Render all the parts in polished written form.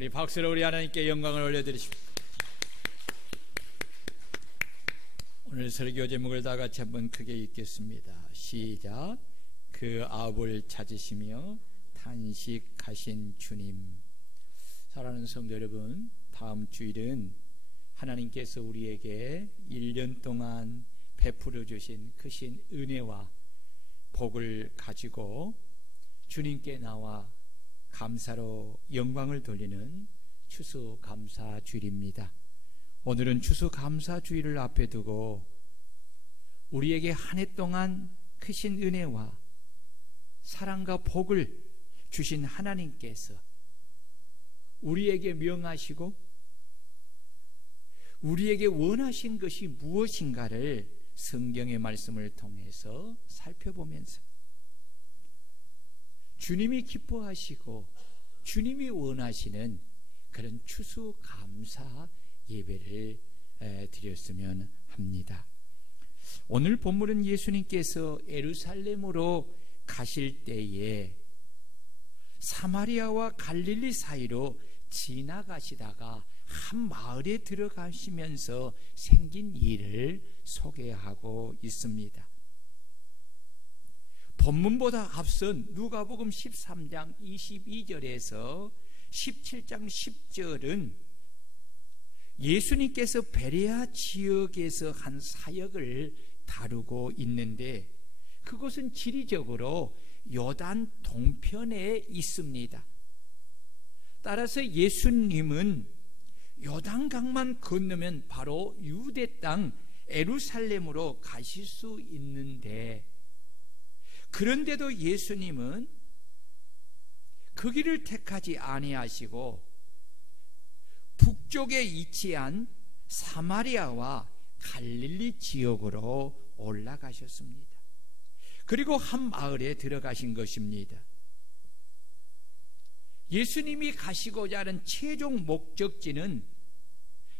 우리 박수로 우리 하나님께 영광을 올려드리십시오. 오늘 설교 제목을 다 같이 한번 크게 읽겠습니다. 시작. 그 아합을 찾으시며 탄식하신 주님. 사랑하는 성도 여러분, 다음 주일은 하나님께서 우리에게 1년 동안 베풀어 주신 크신 은혜와 복을 가지고 주님께 나와 감사로 영광을 돌리는 추수감사주일입니다. 오늘은 추수감사주일을 앞에 두고 우리에게 한 해 동안 크신 은혜와 사랑과 복을 주신 하나님께서 우리에게 명하시고 우리에게 원하신 것이 무엇인가를 성경의 말씀을 통해서 살펴보면서 주님이 기뻐하시고 주님이 원하시는 그런 추수감사 예배를 드렸으면 합니다. 오늘 본문은 예수님께서 예루살렘으로 가실 때에 사마리아와 갈릴리 사이로 지나가시다가 한 마을에 들어가시면서 생긴 일을 소개하고 있습니다. 본문보다 앞선 누가복음 13장 22절에서 17장 10절은 예수님께서 베레아 지역에서 한 사역을 다루고 있는데 그것은 지리적으로 요단 동편에 있습니다. 따라서 예수님은 요단강만 건너면 바로 유대 땅 예루살렘으로 가실 수 있는데, 그런데도 예수님은 그 길을 택하지 아니하시고 북쪽에 위치한 사마리아와 갈릴리 지역으로 올라가셨습니다. 그리고 한 마을에 들어가신 것입니다. 예수님이 가시고자 하는 최종 목적지는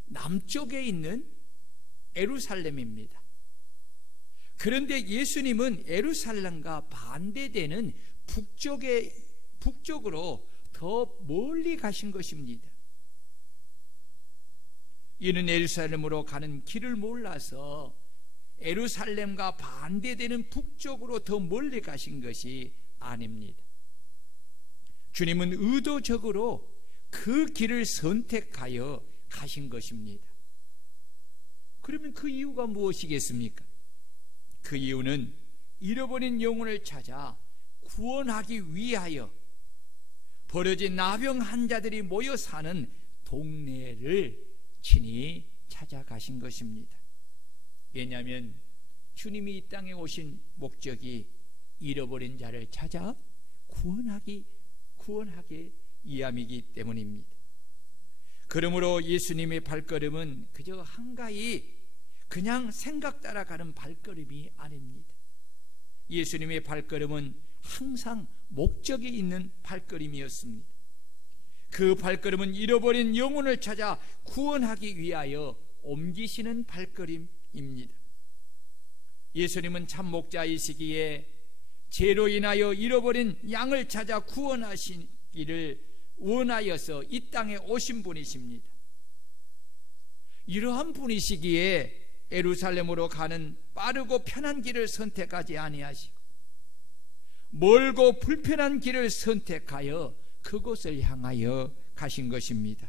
남쪽에 있는 예루살렘입니다. 그런데 예수님은 예루살렘과 반대되는 북쪽으로 더 멀리 가신 것입니다. 이는 예루살렘으로 가는 길을 몰라서 예루살렘과 반대되는 북쪽으로 더 멀리 가신 것이 아닙니다. 주님은 의도적으로 그 길을 선택하여 가신 것입니다. 그러면 그 이유가 무엇이겠습니까? 그 이유는 잃어버린 영혼을 찾아 구원하기 위하여 버려진 나병 환자들이 모여 사는 동네를 친히 찾아가신 것입니다. 왜냐하면 주님이 이 땅에 오신 목적이 잃어버린 자를 찾아 구원하게 위함이기 때문입니다. 그러므로 예수님의 발걸음은 그저 한가히 그냥 생각 따라가는 발걸음이 아닙니다. 예수님의 발걸음은 항상 목적이 있는 발걸음이었습니다. 그 발걸음은 잃어버린 영혼을 찾아 구원하기 위하여 옮기시는 발걸음입니다. 예수님은 참 목자이시기에 죄로 인하여 잃어버린 양을 찾아 구원하시기를 원하여서 이 땅에 오신 분이십니다. 이러한 분이시기에 예루살렘으로 가는 빠르고 편한 길을 선택하지 아니하시고 멀고 불편한 길을 선택하여 그곳을 향하여 가신 것입니다.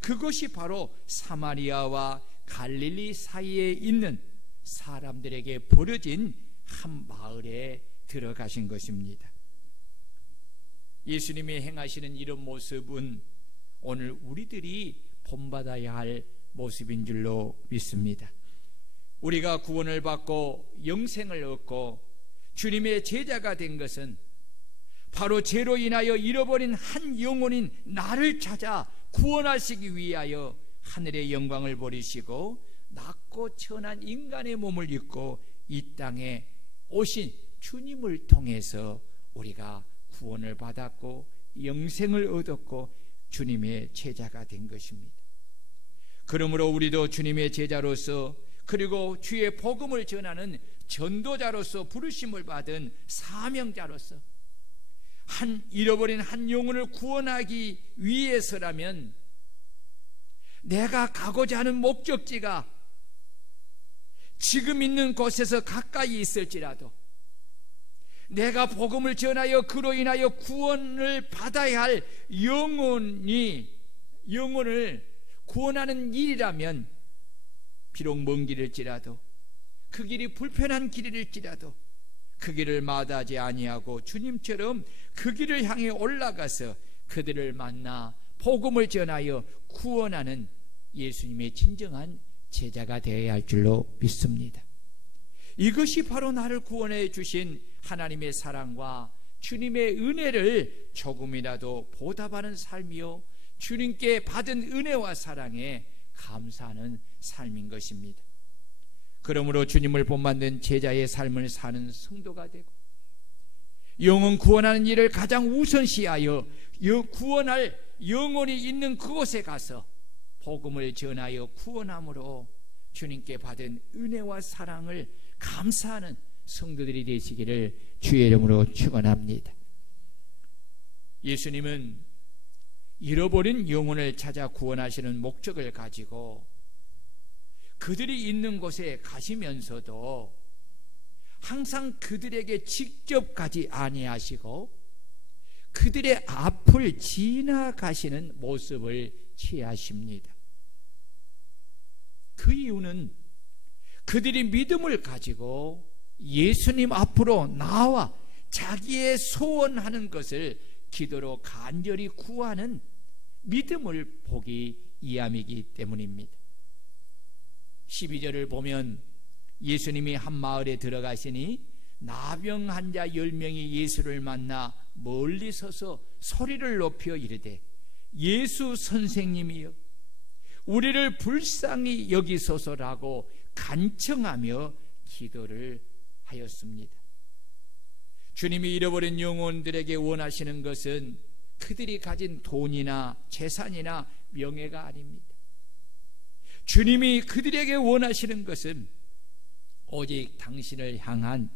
그것이 바로 사마리아와 갈릴리 사이에 있는 사람들에게 버려진 한 마을에 들어가신 것입니다. 예수님이 행하시는 이런 모습은 오늘 우리들이 본받아야 할 모습인 줄로 믿습니다. 우리가 구원을 받고 영생을 얻고 주님의 제자가 된 것은 바로 죄로 인하여 잃어버린 한 영혼인 나를 찾아 구원하시기 위하여 하늘의 영광을 버리시고 낮고 천한 인간의 몸을 입고 이 땅에 오신 주님을 통해서 우리가 구원을 받았고 영생을 얻었고 주님의 제자가 된 것입니다. 그러므로 우리도 주님의 제자로서 그리고 주의 복음을 전하는 전도자로서 부르심을 받은 사명자로서 잃어버린 한 영혼을 구원하기 위해서라면 내가 가고자 하는 목적지가 지금 있는 곳에서 가까이 있을지라도 내가 복음을 전하여 그로 인하여 구원을 받아야 할 영혼을 구원하는 일이라면 비록 먼 길일지라도 그 길이 불편한 길일지라도 그 길을 마다하지 아니하고 주님처럼 그 길을 향해 올라가서 그들을 만나 복음을 전하여 구원하는 예수님의 진정한 제자가 되어야 할 줄로 믿습니다. 이것이 바로 나를 구원해 주신 하나님의 사랑과 주님의 은혜를 조금이라도 보답하는 삶이요, 주님께 받은 은혜와 사랑에 감사하는 삶인 것입니다. 그러므로 주님을 본받는 제자의 삶을 사는 성도가 되고 영혼 구원하는 일을 가장 우선시하여 구원할 영혼이 있는 그곳에 가서 복음을 전하여 구원함으로 주님께 받은 은혜와 사랑을 감사하는 성도들이 되시기를 주의 이름으로 축원합니다. 예수님은 잃어버린 영혼을 찾아 구원하시는 목적을 가지고 그들이 있는 곳에 가시면서도 항상 그들에게 직접 가지 아니하시고 그들의 앞을 지나가시는 모습을 취하십니다. 그 이유는 그들이 믿음을 가지고 예수님 앞으로 나와 자기의 소원하는 것을 기도로 간절히 구하는 믿음을 보기 위함이기 때문입니다. 12절을 보면 예수님이 한 마을에 들어가시니 나병 환자 10명이 예수를 만나 멀리 서서 소리를 높여 이르되 예수 선생님이여 우리를 불쌍히 여기소서라고 간청하며 기도를 하였습니다. 주님이 잃어버린 영혼들에게 원하시는 것은 그들이 가진 돈이나 재산이나 명예가 아닙니다. 주님이 그들에게 원하시는 것은 오직 당신을 향한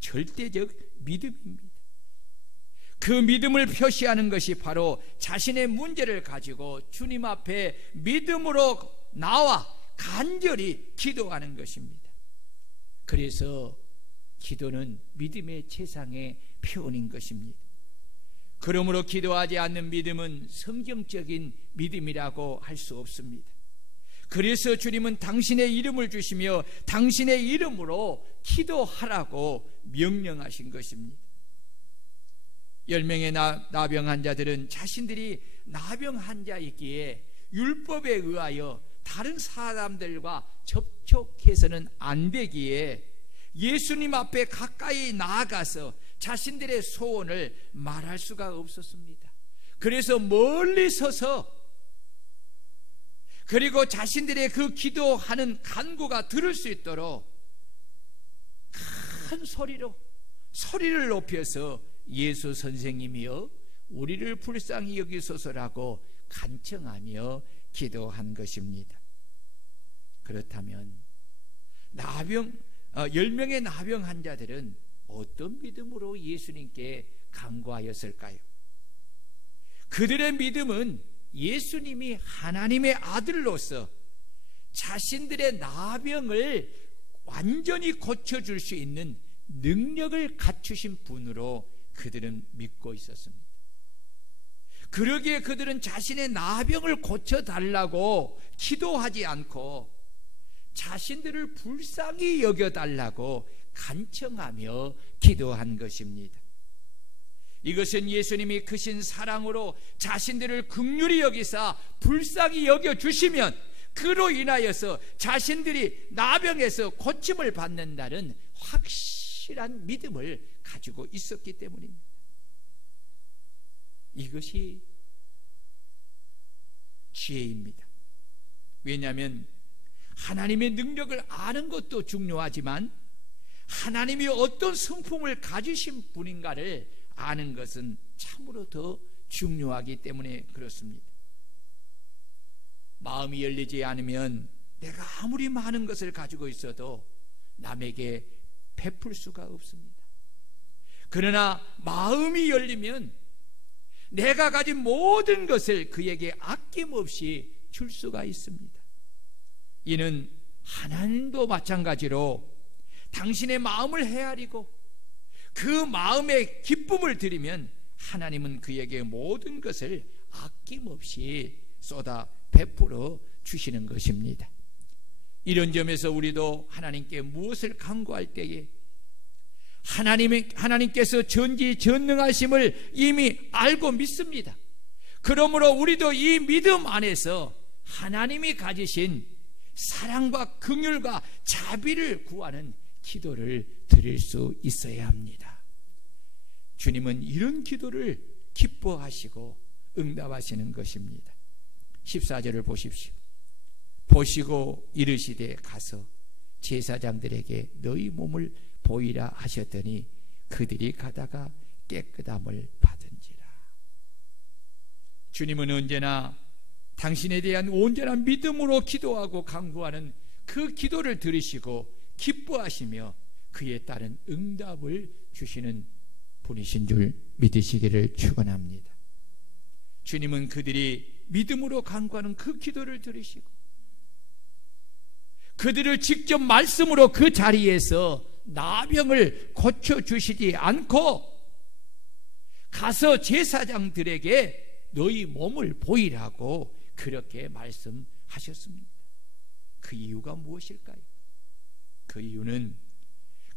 절대적 믿음입니다. 그 믿음을 표시하는 것이 바로 자신의 문제를 가지고 주님 앞에 믿음으로 나와 간절히 기도하는 것입니다. 그래서 기도는 믿음의 최상의 표현인 것입니다. 그러므로 기도하지 않는 믿음은 성경적인 믿음이라고 할 수 없습니다. 그래서 주님은 당신의 이름을 주시며 당신의 이름으로 기도하라고 명령하신 것입니다. 10명의 나병 환자들은 자신들이 나병 환자이기에 율법에 의하여 다른 사람들과 접촉해서는 안 되기에 예수님 앞에 가까이 나아가서 자신들의 소원을 말할 수가 없었습니다. 그래서 멀리 서서 그리고 자신들의 그 기도하는 간구가 들을 수 있도록 큰 소리를 높여서 예수 선생님이여 우리를 불쌍히 여기소서라고 간청하며 기도한 것입니다. 그렇다면 10명의 나병 환자들은 어떤 믿음으로 예수님께 간구하였을까요? 그들의 믿음은 예수님이 하나님의 아들로서 자신들의 나병을 완전히 고쳐줄 수 있는 능력을 갖추신 분으로 그들은 믿고 있었습니다. 그러기에 그들은 자신의 나병을 고쳐달라고 기도하지 않고 자신들을 불쌍히 여겨달라고 간청하며 기도한 것입니다. 이것은 예수님이 크신 사랑으로 자신들을 긍휼히 여기사 불쌍히 여겨주시면 그로 인하여서 자신들이 나병에서 고침을 받는다는 확실한 믿음을 가지고 있었기 때문입니다. 이것이 지혜입니다. 왜냐하면 하나님의 능력을 아는 것도 중요하지만 하나님이 어떤 성품을 가지신 분인가를 아는 것은 참으로 더 중요하기 때문에 그렇습니다. 마음이 열리지 않으면 내가 아무리 많은 것을 가지고 있어도 남에게 베풀 수가 없습니다. 그러나 마음이 열리면 내가 가진 모든 것을 그에게 아낌없이 줄 수가 있습니다. 이는 하나님도 마찬가지로 당신의 마음을 헤아리고 그 마음에 기쁨을 드리면 하나님은 그에게 모든 것을 아낌없이 쏟아 베풀어 주시는 것입니다. 이런 점에서 우리도 하나님께 무엇을 간구할 때에 하나님께서 전지전능하심을 이미 알고 믿습니다. 그러므로 우리도 이 믿음 안에서 하나님이 가지신 사랑과 긍휼과 자비를 구하는 기도를 드릴 수 있어야 합니다. 주님은 이런 기도를 기뻐하시고 응답하시는 것입니다. 14절을 보십시오. 보시고 이르시되 가서 제사장들에게 너희 몸을 보이라 하셨더니 그들이 가다가 깨끗함을 받은지라. 주님은 언제나 당신에 대한 온전한 믿음으로 기도하고 간구하는 그 기도를 들으시고 기뻐하시며 그에 따른 응답을 주시는 분이신 줄 믿으시기를 축원합니다. 주님은 그들이 믿음으로 간구하는 그 기도를 들으시고 그들을 직접 말씀으로 그 자리에서 나병을 고쳐주시지 않고 가서 제사장들에게 너희 몸을 보이라고 그렇게 말씀하셨습니다. 그 이유가 무엇일까요? 그 이유는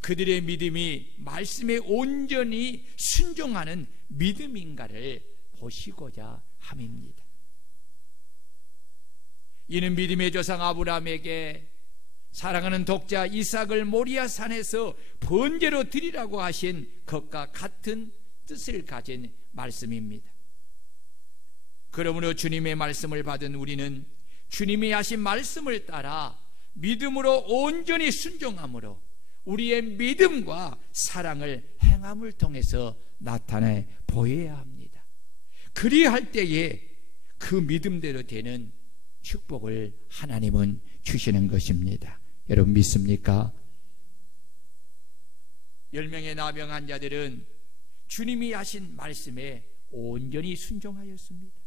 그들의 믿음이 말씀에 온전히 순종하는 믿음인가를 보시고자 함입니다. 이는 믿음의 조상 아브라함에게 사랑하는 독자 이삭을 모리아 산에서 번제로 드리라고 하신 것과 같은 뜻을 가진 말씀입니다. 그러므로 주님의 말씀을 받은 우리는 주님이 하신 말씀을 따라 믿음으로 온전히 순종함으로 우리의 믿음과 사랑을 행함을 통해서 나타내 보여야 합니다. 그리할 때에 그 믿음대로 되는 축복을 하나님은 주시는 것입니다. 여러분 믿습니까? 10명의 나병 환자들은 주님이 하신 말씀에 온전히 순종하였습니다.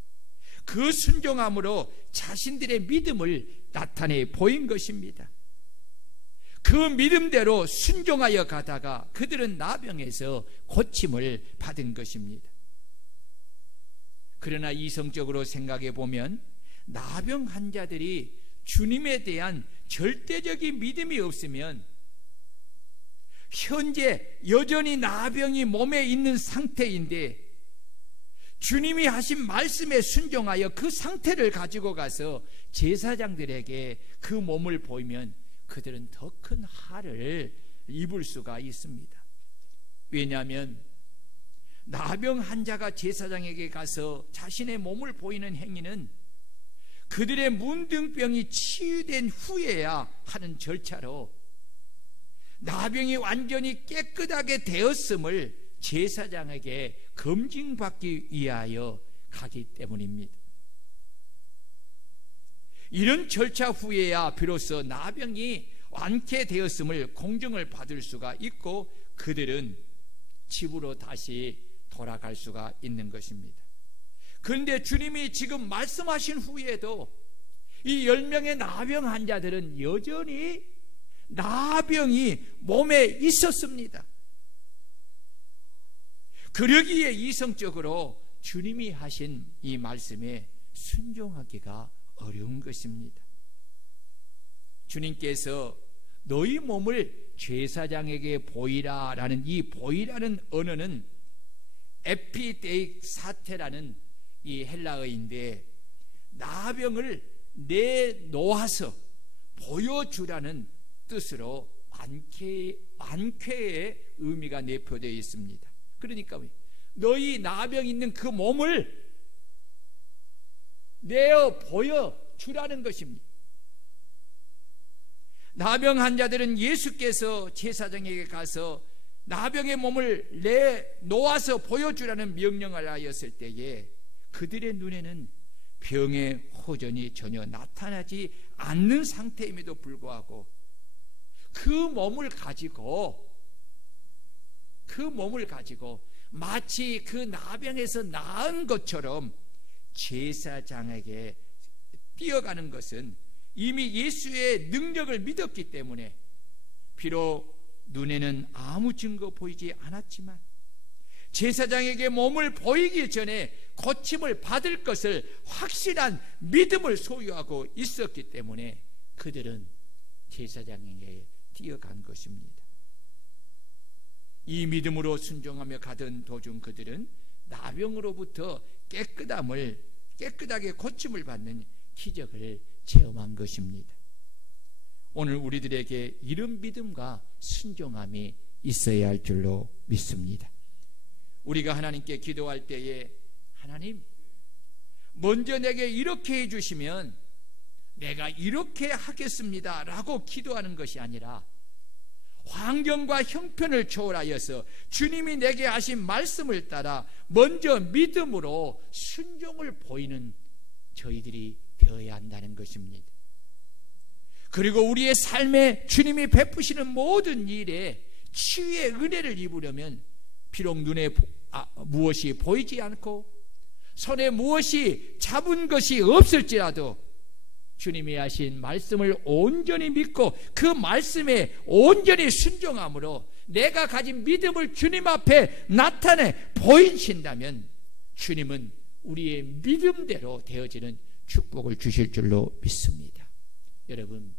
그 순종함으로 자신들의 믿음을 나타내 보인 것입니다. 그 믿음대로 순종하여 가다가 그들은 나병에서 고침을 받은 것입니다. 그러나 이성적으로 생각해 보면 나병 환자들이 주님에 대한 절대적인 믿음이 없으면 현재 여전히 나병이 몸에 있는 상태인데 주님이 하신 말씀에 순종하여 그 상태를 가지고 가서 제사장들에게 그 몸을 보이면 그들은 더 큰 화를 입을 수가 있습니다. 왜냐하면 나병 환자가 제사장에게 가서 자신의 몸을 보이는 행위는 그들의 문둥병이 치유된 후에야 하는 절차로 나병이 완전히 깨끗하게 되었음을 제사장에게 검증받기 위하여 가기 때문입니다. 이런 절차 후에야 비로소 나병이 완쾌되었음을 공정을 받을 수가 있고 그들은 집으로 다시 돌아갈 수가 있는 것입니다. 그런데 주님이 지금 말씀하신 후에도 이 10명의 나병 환자들은 여전히 나병이 몸에 있었습니다. 그러기에 이성적으로 주님이 하신 이 말씀에 순종하기가 어려운 것입니다. 주님께서 너희 몸을 제사장에게 보이라 라는 이 보이라는 언어는 에피데익 사테라는 이 헬라어인데 나병을 내놓아서 보여주라는 뜻으로 완쾌의 의미가 내포되어 있습니다. 그러니까 너희 나병 있는 그 몸을 내어 보여주라는 것입니다. 나병 환자들은 예수께서 제사장에게 가서 나병의 몸을 내놓아서 보여주라는 명령을 하였을 때에 그들의 눈에는 병의 호전이 전혀 나타나지 않는 상태임에도 불구하고 그 몸을 가지고 그 몸을 가지고 마치 그 나병에서 나은 것처럼 제사장에게 뛰어가는 것은 이미 예수의 능력을 믿었기 때문에 비록 눈에는 아무 증거 보이지 않았지만 제사장에게 몸을 보이기 전에 고침을 받을 것을 확실한 믿음을 소유하고 있었기 때문에 그들은 제사장에게 뛰어간 것입니다. 이 믿음으로 순종하며 가던 도중 그들은 나병으로부터 깨끗하게 고침을 받는 기적을 체험한 것입니다. 오늘 우리들에게 이런 믿음과 순종함이 있어야 할 줄로 믿습니다. 우리가 하나님께 기도할 때에 하나님, 먼저 내게 이렇게 해주시면 내가 이렇게 하겠습니다 라고 기도하는 것이 아니라 환경과 형편을 초월하여서 주님이 내게 하신 말씀을 따라 먼저 믿음으로 순종을 보이는 저희들이 되어야 한다는 것입니다. 그리고 우리의 삶에 주님이 베푸시는 모든 일에 치유의 은혜를 입으려면 비록 눈에 무엇이 보이지 않고 손에 무엇이 잡은 것이 없을지라도 주님이 하신 말씀을 온전히 믿고 그 말씀에 온전히 순종함으로 내가 가진 믿음을 주님 앞에 나타내 보이신다면 주님은 우리의 믿음대로 되어지는 축복을 주실 줄로 믿습니다. 여러분,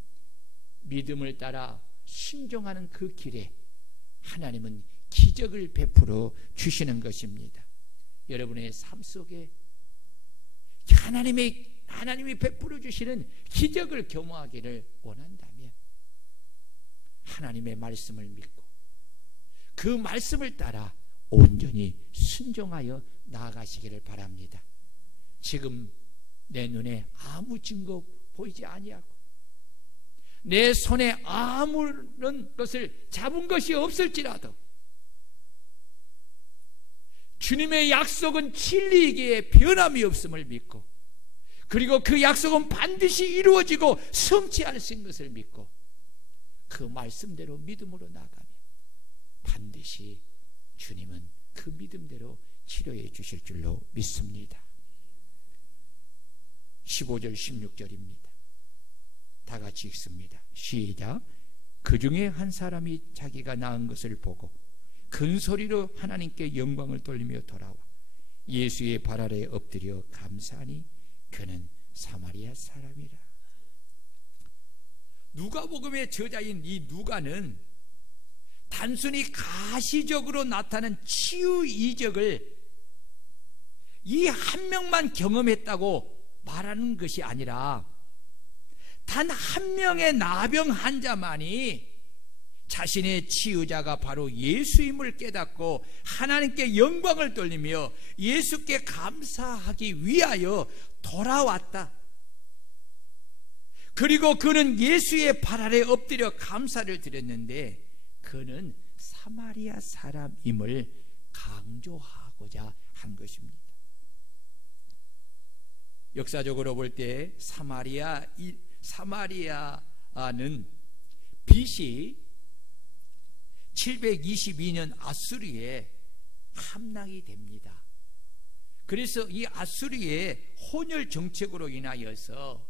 믿음을 따라 순종하는 그 길에 하나님은 기적을 베풀어 주시는 것입니다. 여러분의 삶 속에 하나님이 베풀어 주시는 기적을 경험하기를 원한다면 하나님의 말씀을 믿고 그 말씀을 따라 온전히 순종하여 나아가시기를 바랍니다. 지금 내 눈에 아무 증거 보이지 아니하고 내 손에 아무런 것을 잡은 것이 없을지라도 주님의 약속은 진리이기에 변함이 없음을 믿고 그리고 그 약속은 반드시 이루어지고 성취할 수 있는 것을 믿고 그 말씀대로 믿음으로 나가면 반드시 주님은 그 믿음대로 치료해 주실 줄로 믿습니다. 15절 16절입니다. 다 같이 읽습니다. 시작. 그 중에 한 사람이 자기가 낳은 것을 보고 큰 소리로 하나님께 영광을 돌리며 돌아와 예수의 발 아래에 엎드려 감사하니 그는 사마리아 사람이라. 누가복음의 저자인 이 누가는 단순히 가시적으로 나타난 치유 이적을 이 한 명만 경험했다고 말하는 것이 아니라 단 한 명의 나병 환자만이 자신의 치유자가 바로 예수임을 깨닫고 하나님께 영광을 돌리며 예수께 감사하기 위하여 돌아왔다. 그리고 그는 예수의 발 아래 엎드려 감사를 드렸는데 그는 사마리아 사람임을 강조하고자 한 것입니다. 역사적으로 볼 때 사마리아는 BC 722년 아수르에 함락이 됩니다. 그래서 이 아수르의 혼혈 정책으로 인하여서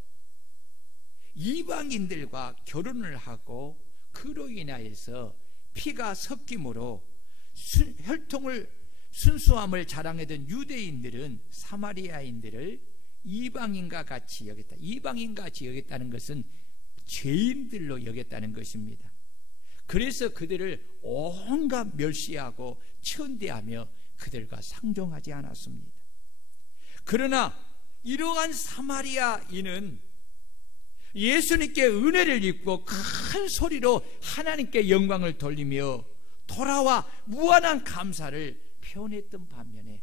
이방인들과 결혼을 하고 그로 인하여서 피가 섞임으로 순수함을 자랑하던 유대인들은 사마리아인들을 이방인과 같이 여겼다. 이방인같이 여겼다는 것은 죄인들로 여겼다는 것입니다. 그래서 그들을 온갖 멸시하고 천대하며 그들과 상종하지 않았습니다. 그러나 이러한 사마리아인은 예수님께 은혜를 입고 큰 소리로 하나님께 영광을 돌리며 돌아와 무한한 감사를 표현했던 반면에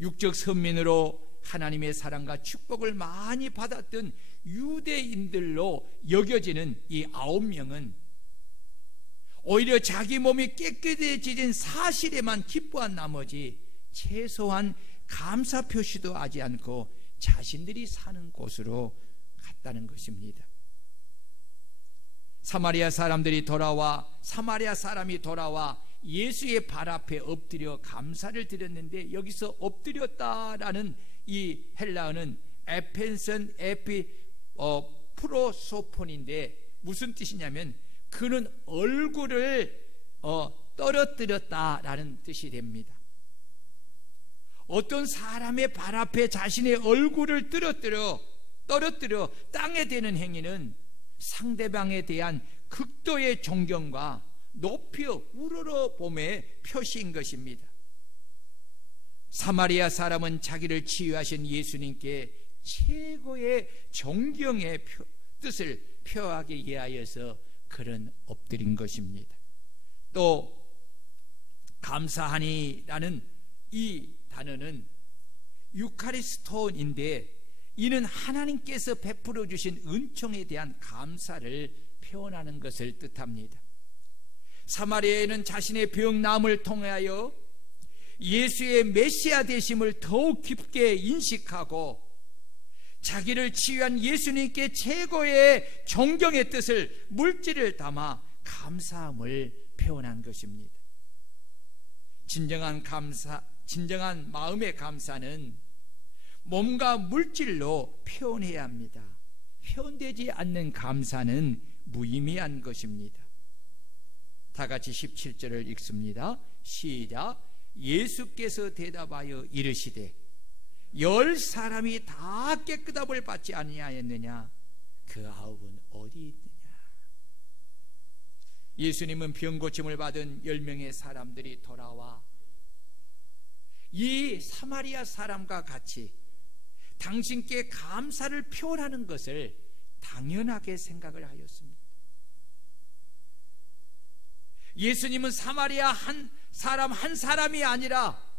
육적 선민으로 하나님의 사랑과 축복을 많이 받았던 유대인들로 여겨지는 이 9명은 오히려 자기 몸이 깨끗해진 사실에만 기뻐한 나머지 최소한 감사 표시도 하지 않고 자신들이 사는 곳으로 갔다는 것입니다. 사마리아 사람이 돌아와 예수의 발 앞에 엎드려 감사를 드렸는데, 여기서 엎드렸다라는 이 헬라어는 에펜선 에피 프로소폰인데 무슨 뜻이냐면 그는 얼굴을 떨어뜨렸다라는 뜻이 됩니다. 어떤 사람의 발 앞에 자신의 얼굴을 떨어뜨려 땅에 대는 행위는 상대방에 대한 극도의 존경과 높이 우러러봄의 표시인 것입니다. 사마리아 사람은 자기를 치유하신 예수님께 최고의 존경의 뜻을 표하기 위하여서 그런 엎드린 것입니다. 또 감사하니라는 이 단어는 유카리스톤인데, 이는 하나님께서 베풀어 주신 은총에 대한 감사를 표현하는 것을 뜻합니다. 사마리아에는 자신의 병나음을 통하여 예수의 메시아 되심을 더욱 깊게 인식하고 자기를 치유한 예수님께 최고의 존경의 뜻을 물질을 담아 감사함을 표현한 것입니다. 진정한 마음의 감사는 몸과 물질로 표현해야 합니다. 표현되지 않는 감사는 무의미한 것입니다. 다 같이 17절을 읽습니다. 시작. 예수께서 대답하여 이르시되 10사람이 다 깨끗함을 받지 아니하였느냐? 그 9은 어디 있느냐? 예수님은 병 고침을 받은 10명의 사람들이 돌아와 이 사마리아 사람과 같이 당신께 감사를 표현하는 것을 당연하게 생각을 하였습니다. 예수님은 사마리아 한 사람이 아니라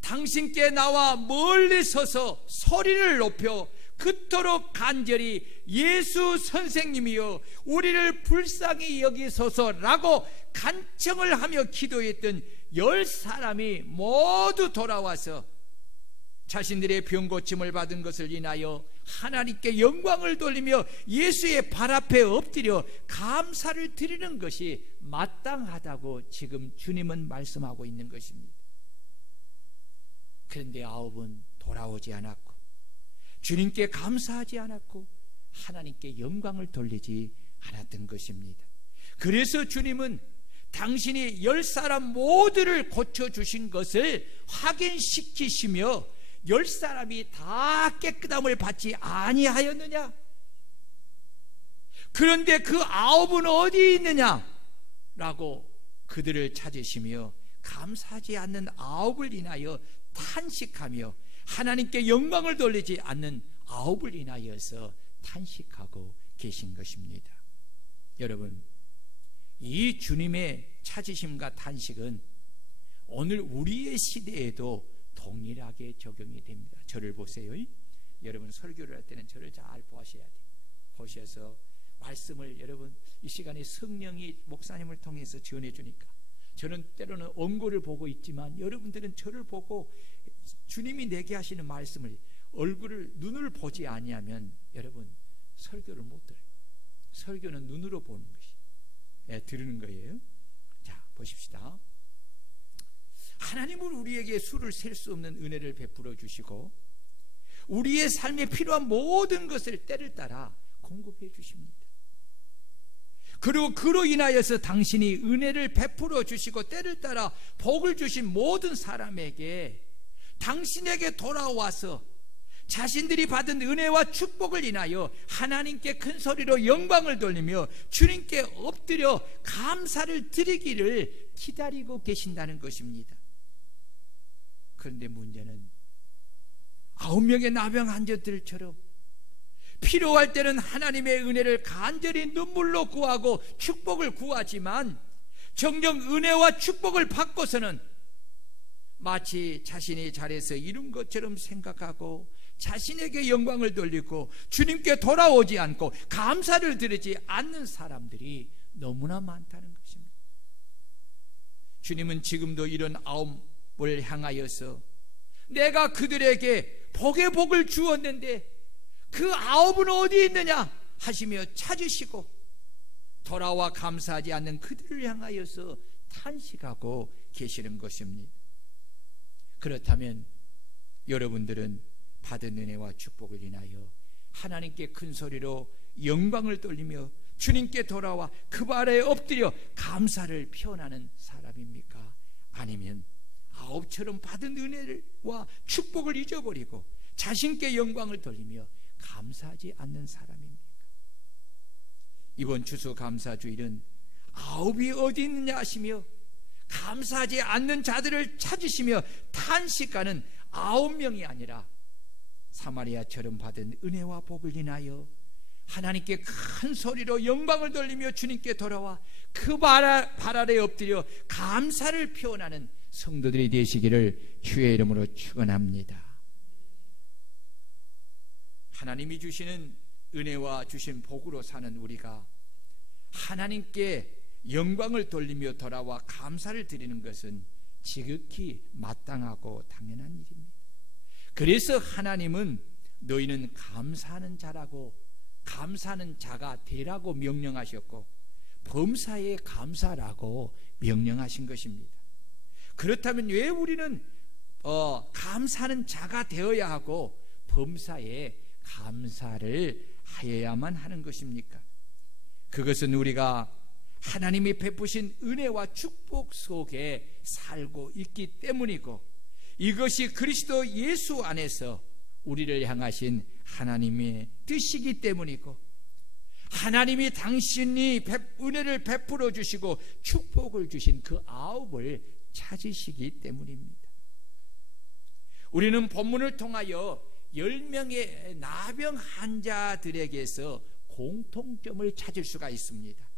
당신께 나와 멀리 서서 소리를 높여 그토록 간절히 예수 선생님이여 우리를 불쌍히 여기소서라고 간청을 하며 기도했던 10사람이 모두 돌아와서 자신들의 병 고침을 받은 것을 인하여 하나님께 영광을 돌리며 예수의 발 앞에 엎드려 감사를 드리는 것이 마땅하다고 지금 주님은 말씀하고 있는 것입니다. 그런데 9은 돌아오지 않았고 주님께 감사하지 않았고 하나님께 영광을 돌리지 않았던 것입니다. 그래서 주님은 당신이 10사람 모두를 고쳐주신 것을 확인시키시며 10사람이 다 깨끗함을 받지 아니하였느냐? 그런데 그 9은 어디 있느냐? 라고 그들을 찾으시며 감사하지 않는 9을 인하여 탄식하며 하나님께 영광을 돌리지 않는 9을 인하여서 탄식하고 계신 것입니다. 여러분, 이 주님의 찾으심과 탄식은 오늘 우리의 시대에도 동일하게 적용이 됩니다. 저를 보세요. 여러분 설교를 할 때는 저를 잘 보셔야 돼요. 보셔서 말씀을 여러분 이 시간에 성령이 목사님을 통해서 지원해 주니까 저는 때로는 원고를 보고 있지만 여러분들은 저를 보고 주님이 내게 하시는 말씀을 눈을 보지 아니하면 여러분 설교를 못 들어요. 설교는 눈으로 보는 것이 들으는 거예요. 자, 보십시다. 하나님은 우리에게 수를 셀 수 없는 은혜를 베풀어 주시고 우리의 삶에 필요한 모든 것을 때를 따라 공급해 주십니다. 그리고 그로 인하여서 당신이 은혜를 베풀어 주시고 때를 따라 복을 주신 모든 사람에게 당신에게 돌아와서 자신들이 받은 은혜와 축복을 인하여 하나님께 큰 소리로 영광을 돌리며 주님께 엎드려 감사를 드리기를 기다리고 계신다는 것입니다. 그런데 문제는 9명의 나병 환자들처럼 필요할 때는 하나님의 은혜를 간절히 눈물로 구하고 축복을 구하지만 정녕 은혜와 축복을 받고서는 마치 자신이 잘해서 이룬 것처럼 생각하고 자신에게 영광을 돌리고 주님께 돌아오지 않고 감사를 드리지 않는 사람들이 너무나 많다는 것입니다. 주님은 지금도 이런 9을 향하여서 내가 그들에게 복의 복을 주었는데 그 9은 어디 있느냐 하시며 찾으시고 돌아와 감사하지 않는 그들을 향하여서 탄식하고 계시는 것입니다. 그렇다면 여러분들은 받은 은혜와 축복을 인하여 하나님께 큰 소리로 영광을 돌리며 주님께 돌아와 그 발에 엎드려 감사를 표현하는 사람입니까? 아니면 아홉처럼 받은 은혜와 축복을 잊어버리고 자신께 영광을 돌리며 감사하지 않는 사람입니까? 이번 추수감사주일은 아홉이 어디 있느냐 하시며 감사하지 않는 자들을 찾으시며 탄식하는 9명이 아니라 사마리아처럼 받은 은혜와 복을 인하여 하나님께 큰 소리로 영광을 돌리며 주님께 돌아와 그 발 아래 엎드려 감사를 표현하는 성도들이 되시기를 주의 이름으로 축원합니다. 하나님이 주시는 은혜와 주신 복으로 사는 우리가 하나님께 영광을 돌리며 돌아와 감사를 드리는 것은 지극히 마땅하고 당연한 일입니다. 그래서 하나님은 너희는 감사하는 자라고 감사하는 자가 되라고 명령하셨고 범사에 감사라고 명령하신 것입니다. 그렇다면 왜 우리는 감사하는 자가 되어야 하고 범사에 감사를 하여야만 하는 것입니까? 그것은 우리가 하나님이 베푸신 은혜와 축복 속에 살고 있기 때문이고 이것이 그리스도 예수 안에서 우리를 향하신 하나님의 뜻이기 때문이고 하나님이 당신이 은혜를 베풀어 주시고 축복을 주신 그 아홉을 찾으시기 때문입니다. 우리는 본문을 통하여 10명의 나병 환자들에게서 공통점을 찾을 수가 있습니다.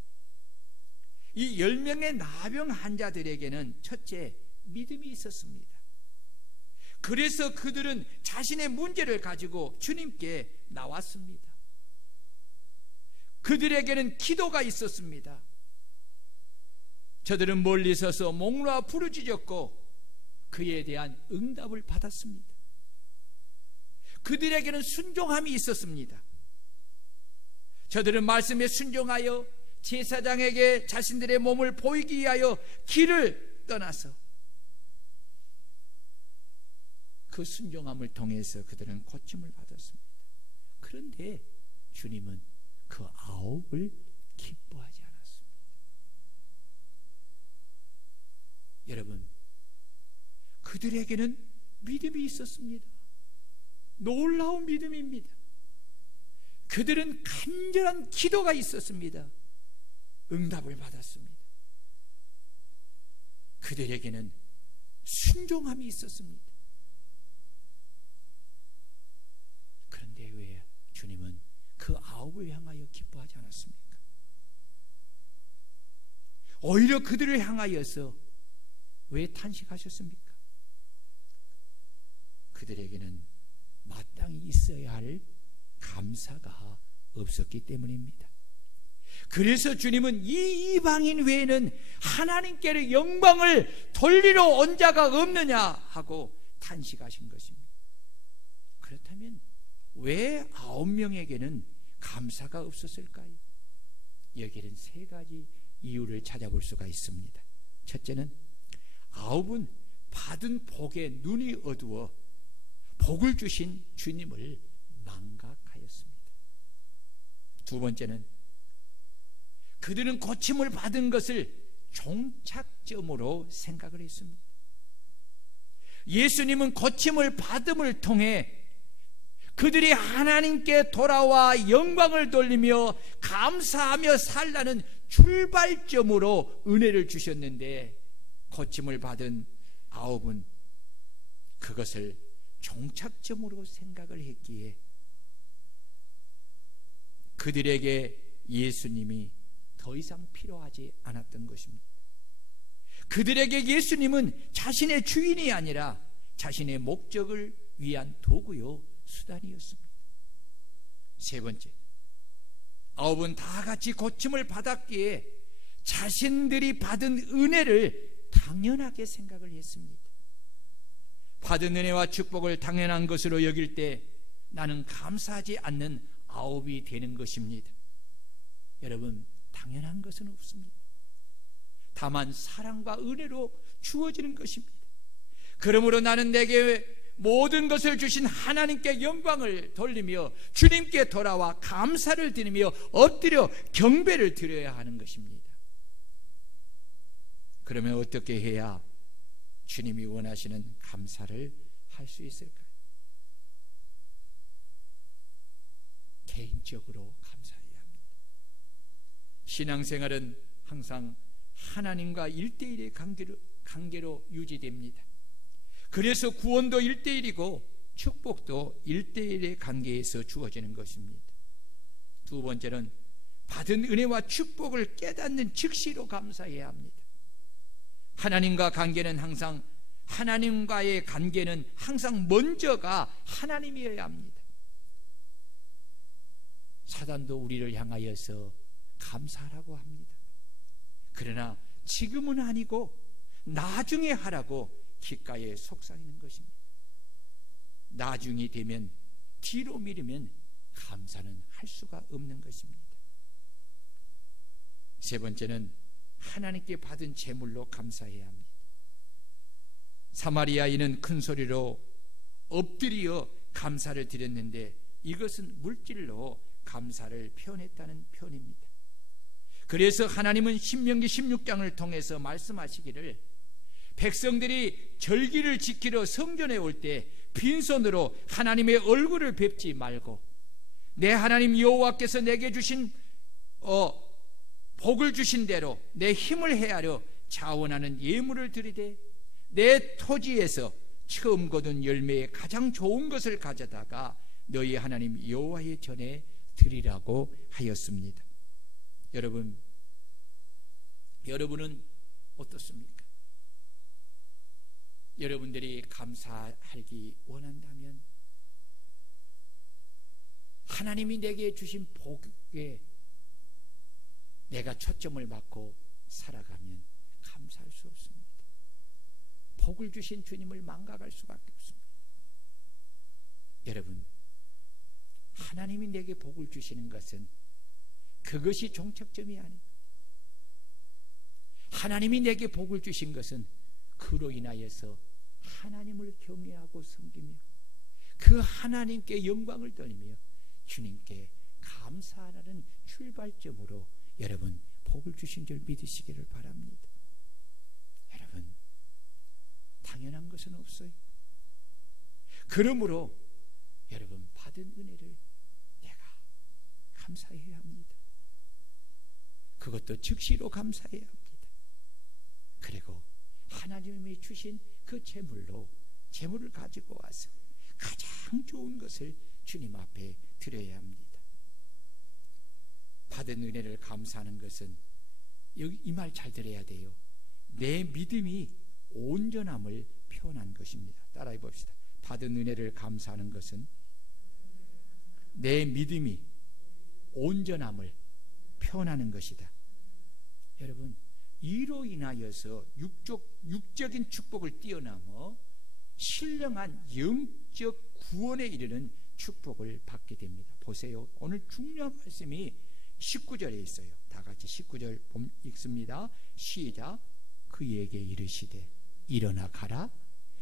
이 10명의 나병 환자들에게는 첫째, 믿음이 있었습니다. 그래서 그들은 자신의 문제를 가지고 주님께 나왔습니다. 그들에게는 기도가 있었습니다. 저들은 멀리 서서 목 놓아 부르짖었고 그에 대한 응답을 받았습니다. 그들에게는 순종함이 있었습니다. 저들은 말씀에 순종하여 제사장에게 자신들의 몸을 보이기 위하여 길을 떠나서 그 순종함을 통해서 그들은 고침을 받았습니다. 그런데 주님은 그 아홉을 기뻐하지 않았습니다. 여러분, 그들에게는 믿음이 있었습니다. 놀라운 믿음입니다. 그들은 간절한 기도가 있었습니다. 응답을 받았습니다. 그들에게는 순종함이 있었습니다. 그런데 왜 주님은 그 아홉을 향하여 기뻐하지 않았습니까? 오히려 그들을 향하여서 왜 탄식하셨습니까? 그들에게는 마땅히 있어야 할 감사가 없었기 때문입니다. 그래서 주님은 이 이방인 외에는 하나님께로 영광을 돌리러 온 자가 없느냐 하고 탄식하신 것입니다. 그렇다면 왜 9명에게는 감사가 없었을까요? 여기에는 3가지 이유를 찾아볼 수가 있습니다. 첫째는 9은 받은 복에 눈이 어두워 복을 주신 주님을 망각하였습니다. 두 번째는 그들은 고침을 받은 것을 종착점으로 생각을 했습니다. 예수님은 고침을 받음을 통해 그들이 하나님께 돌아와 영광을 돌리며 감사하며 살라는 출발점으로 은혜를 주셨는데 고침을 받은 9은 그것을 종착점으로 생각을 했기에 그들에게 예수님이 더 이상 필요하지 않았던 것입니다. 그들에게 예수님은 자신의 주인이 아니라 자신의 목적을 위한 도구요 수단이었습니다. 세 번째, 9은 다 같이 고침을 받았기에 자신들이 받은 은혜를 당연하게 생각을 했습니다. 받은 은혜와 축복을 당연한 것으로 여길 때 나는 감사하지 않는 9이 되는 것입니다. 여러분, 당연한 것은 없습니다. 다만 사랑과 은혜로 주어지는 것입니다. 그러므로 나는 내게 모든 것을 주신 하나님께 영광을 돌리며 주님께 돌아와 감사를 드리며 엎드려 경배를 드려야 하는 것입니다. 그러면 어떻게 해야 주님이 원하시는 감사를 할 수 있을까요? 개인적으로 감사해야 합니다. 신앙생활은 항상 하나님과 1대1의 관계로 유지됩니다. 그래서 구원도 1대1이고 축복도 1대1의 관계에서 주어지는 것입니다. 두 번째는 받은 은혜와 축복을 깨닫는 즉시로 감사해야 합니다. 하나님과의 관계는 항상 먼저가 하나님이어야 합니다. 사단도 우리를 향하여서 감사하라고 합니다. 그러나 지금은 아니고 나중에 하라고 귓가에 속삭이는 것입니다. 나중이 되면, 뒤로 미루면 감사는 할 수가 없는 것입니다. 세 번째는 하나님께 받은 제물로 감사해야 합니다. 사마리아인은 큰 소리로 엎드려 감사를 드렸는데 이것은 물질로 감사를 표현했다는 표현입니다. 그래서 하나님은 신명기 16장을 통해서 말씀하시기를 백성들이 절기를 지키러 성전에 올 때 빈손으로 하나님의 얼굴을 뵙지 말고 내 하나님 여호와께서 내게 주신 복을 주신 대로 내 힘을 헤아려 자원하는 예물을 드리되 내 토지에서 처음 거둔 열매의 가장 좋은 것을 가져다가 너희 하나님 여호와의 전에 드리라고 하였습니다. 여러분은 어떻습니까? 여러분들이 감사하기 원한다면 하나님이 내게 주신 복에 내가 초점을 맞고 살아가면 감사할 수 없습니다. 복을 주신 주님을 망각할 수밖에 없습니다. 여러분, 하나님이 내게 복을 주시는 것은 그것이 종착점이 아닙니다. 하나님이 내게 복을 주신 것은 그로 인하여서 하나님을 경외하고 섬기며 그 하나님께 영광을 돌리며 주님께 감사하라는 출발점으로 여러분 복을 주신 줄 믿으시기를 바랍니다. 여러분, 당연한 것은 없어요. 그러므로 여러분 받은 은혜를 내가 감사해야 합니다. 그것도 즉시로 감사해야 합니다. 그리고 하나님이 주신 그 재물을 가지고 와서 가장 좋은 것을 주님 앞에 드려야 합니다. 받은 은혜를 감사하는 것은 이 말 잘 들어야 돼요. 내 믿음이 온전함을 표현한 것입니다. 따라해 봅시다. 받은 은혜를 감사하는 것은 내 믿음이 온전함을 표현하는 것이다. 여러분, 이로 인하여서 육적인 축복을 뛰어넘어 신령한 영적 구원에 이르는 축복을 받게 됩니다. 보세요. 오늘 중요한 말씀이 19절에 있어요. 다 같이 19절 읽습니다. 시작. 그에게 이르시되 일어나 가라.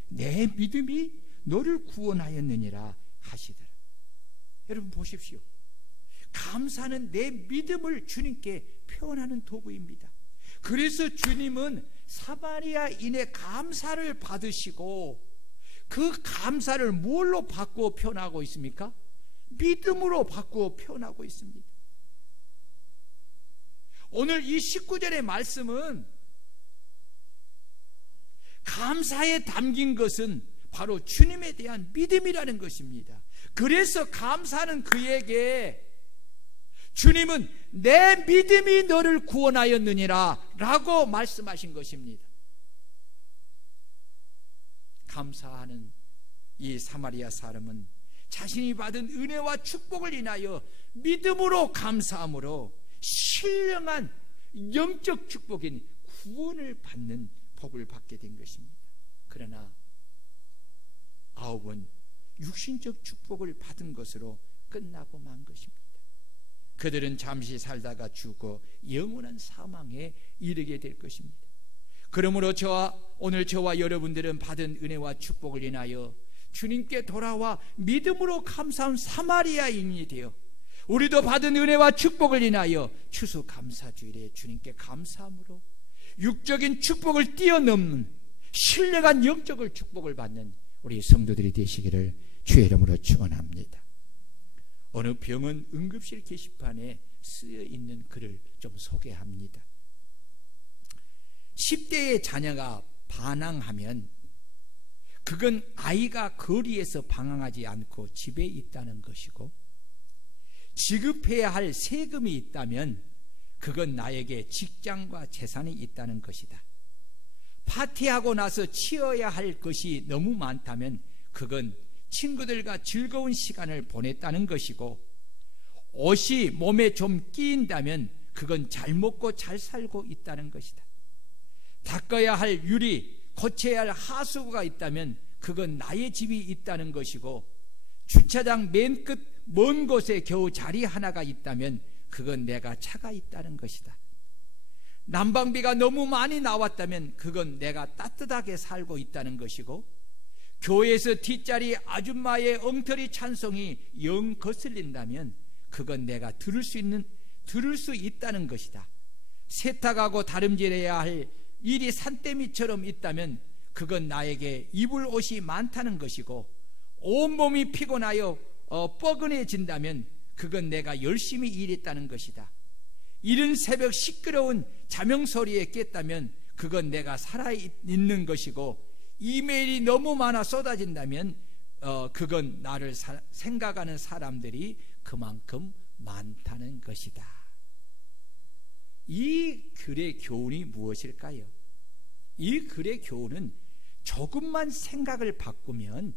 내 믿음이 너를 구원하였느니라 하시더라. 여러분 보십시오. 감사는 내 믿음을 주님께 표현하는 도구입니다. 그래서 주님은 사마리아인의 감사를 받으시고 그 감사를 뭘로 바꾸어 표현하고 있습니까? 믿음으로 바꾸어 표현하고 있습니다. 오늘 이 19절의 말씀은 감사에 담긴 것은 바로 주님에 대한 믿음이라는 것입니다. 그래서 감사는 그에게 주님은 내 믿음이 너를 구원하였느니라 라고 말씀하신 것입니다. 감사하는 이 사마리아 사람은 자신이 받은 은혜와 축복을 인하여 믿음으로 감사함으로 신령한 영적 축복인 구원을 받는 복을 받게 된 것입니다. 그러나 아홉은 육신적 축복을 받은 것으로 끝나고 만 것입니다. 그들은 잠시 살다가 죽어 영원한 사망에 이르게 될 것입니다. 그러므로 오늘 저와 여러분들은 받은 은혜와 축복을 인하여 주님께 돌아와 믿음으로 감사한 사마리아인이 되어 우리도 받은 은혜와 축복을 인하여 추수감사주일에 주님께 감사함으로 육적인 축복을 뛰어넘는 신령한 영적인 축복을 받는 우리 성도들이 되시기를 주의 이름으로 축원합니다. 어느 병원 응급실 게시판에 쓰여 있는 글을 좀 소개합니다. 10대의 자녀가 반항하면 그건 아이가 거리에서 방황하지 않고 집에 있다는 것이고, 지급해야 할 세금이 있다면 그건 나에게 직장과 재산이 있다는 것이다. 파티하고 나서 치어야 할 것이 너무 많다면 그건 친구들과 즐거운 시간을 보냈다는 것이고, 옷이 몸에 좀 끼인다면 그건 잘 먹고 잘 살고 있다는 것이다. 닦아야 할 유리, 고쳐야 할 하수구가 있다면 그건 나의 집이 있다는 것이고, 주차장 맨 끝 먼 곳에 겨우 자리 하나가 있다면 그건 내가 차가 있다는 것이다. 난방비가 너무 많이 나왔다면 그건 내가 따뜻하게 살고 있다는 것이고, 교회에서 뒷자리 아줌마의 엉터리 찬송이 영 거슬린다면 그건 내가 들을 수 있다는 것이다. 세탁하고 다림질해야 할 일이 산더미처럼 있다면 그건 나에게 입을 옷이 많다는 것이고, 온몸이 피곤하여 뻐근해진다면 그건 내가 열심히 일했다는 것이다. 이른 새벽 시끄러운 자명소리에 깼다면 그건 내가 살아있는 것이고, 이메일이 너무 많아 쏟아진다면 그건 나를 생각하는 사람들이 그만큼 많다는 것이다. 이 글의 교훈이 무엇일까요? 이 글의 교훈은 조금만 생각을 바꾸면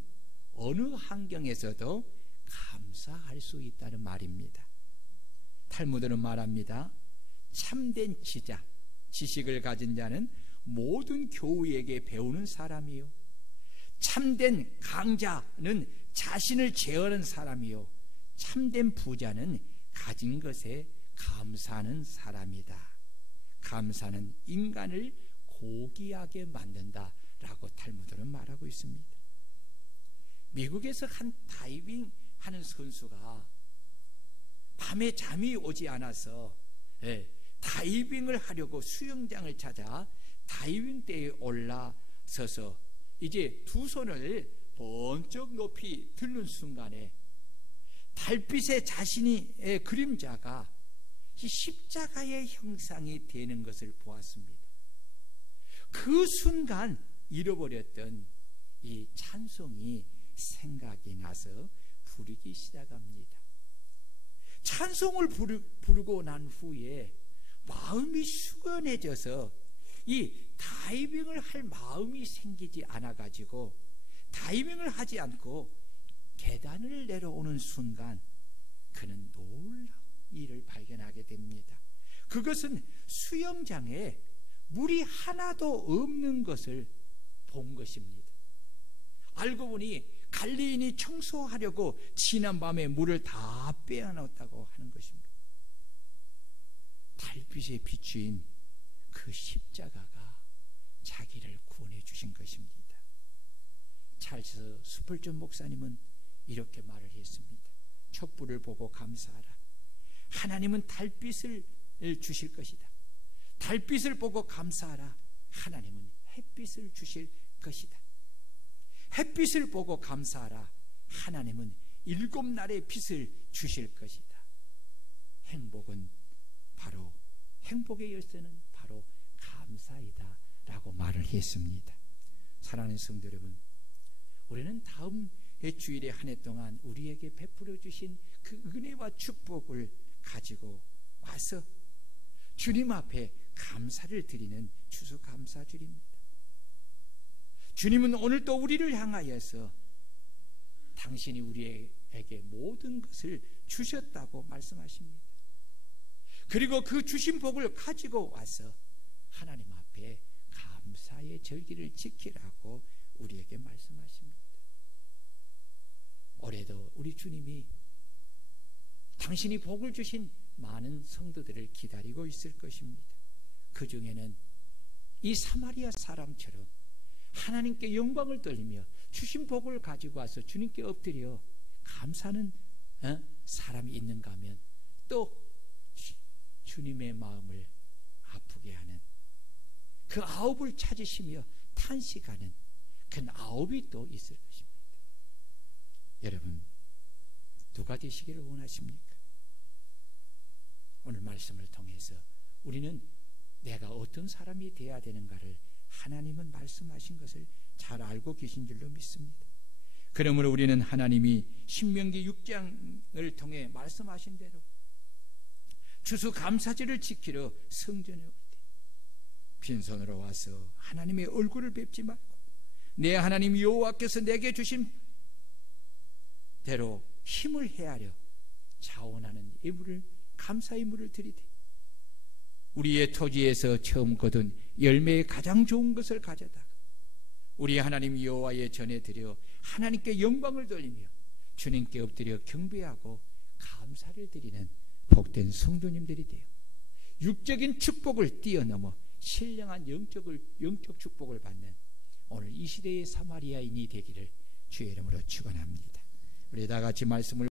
어느 환경에서도 감사할 수 있다는 말입니다. 탈무드는 말합니다. 참된 지자, 지식을 가진 자는 모든 교우에게 배우는 사람이요, 참된 강자는 자신을 제어하는 사람이요, 참된 부자는 가진 것에 감사하는 사람이다. 감사는 인간을 고귀하게 만든다 라고 탈무드는 말하고 있습니다. 미국에서 한 다이빙 하는 선수가 밤에 잠이 오지 않아서 다이빙을 하려고 수영장을 찾아 다이빙대에 올라서서 이제 두 손을 번쩍 높이 들는 순간에 달빛에 자신의 그림자가 십자가의 형상이 되는 것을 보았습니다. 그 순간 잃어버렸던 이 찬송이 생각이 나서 부르기 시작합니다. 찬송을 부르고 난 후에 마음이 숙연해져서 이 다이빙을 할 마음이 생기지 않아가지고 다이빙을 하지 않고 계단을 내려오는 순간 그는 놀라운 일을 발견하게 됩니다. 그것은 수영장에 물이 하나도 없는 것을 본 것입니다. 알고 보니 갈리인이 청소하려고 지난밤에 물을 다 빼어넣었다고 하는 것입니다. 달빛에 비추인 그 십자가가 자기를 구원해 주신 것입니다. 찰스 스펄전 목사님은 이렇게 말을 했습니다. 촛불을 보고 감사하라. 하나님은 달빛을 주실 것이다. 달빛을 보고 감사하라. 하나님은 햇빛을 주실 것이다. 햇빛을 보고 감사하라. 하나님은 7날의 빛을 주실 것이다. 행복의 열쇠는 바로 감사이다 라고 말을 했습니다. 사랑하는 성도 여러분, 우리는 다음 주일에 한 해 동안 우리에게 베풀어 주신 그 은혜와 축복을 가지고 와서 주님 앞에 감사를 드리는 추수감사주일입니다. 주님은 오늘 또 우리를 향하여서 당신이 우리에게 모든 것을 주셨다고 말씀하십니다. 그리고 그 주신 복을 가지고 와서 하나님 앞에 감사의 절기를 지키라고 우리에게 말씀하십니다. 올해도 우리 주님이 당신이 복을 주신 많은 성도들을 기다리고 있을 것입니다. 그 중에는 이 사마리아 사람처럼 하나님께 영광을 돌리며 주신 복을 가지고 와서 주님께 엎드려 감사하는 사람이 있는가 하면 또 주님의 마음을 아프게 하는 그 아홉을 찾으시며 탄식하는 그 아홉이 또 있을 것입니다. 여러분, 누가 되시기를 원하십니까? 오늘 말씀을 통해서 우리는 내가 어떤 사람이 되어야 되는가를 하나님은 말씀하신 것을 잘 알고 계신 줄로 믿습니다. 그러므로 우리는 하나님이 신명기 6장을 통해 말씀하신 대로 추수감사절을 지키러 성전에 올 때 빈손으로 와서 하나님의 얼굴을 뵙지 말고 내 하나님 여호와께서 내게 주신 대로 힘을 헤아려 자원하는 예물을, 감사의 물을 드리되 우리의 토지에서 처음 거둔 열매의 가장 좋은 것을 가져다가 우리 하나님 여호와의 전에 드려 하나님께 영광을 돌리며 주님께 엎드려 경배하고 감사를 드리는 복된 성도님들이 되어 육적인 축복을 뛰어넘어 신령한 영적 축복을 받는 오늘 이 시대의 사마리아인이 되기를 주의 이름으로 축원합니다. 우리 다 같이 말씀을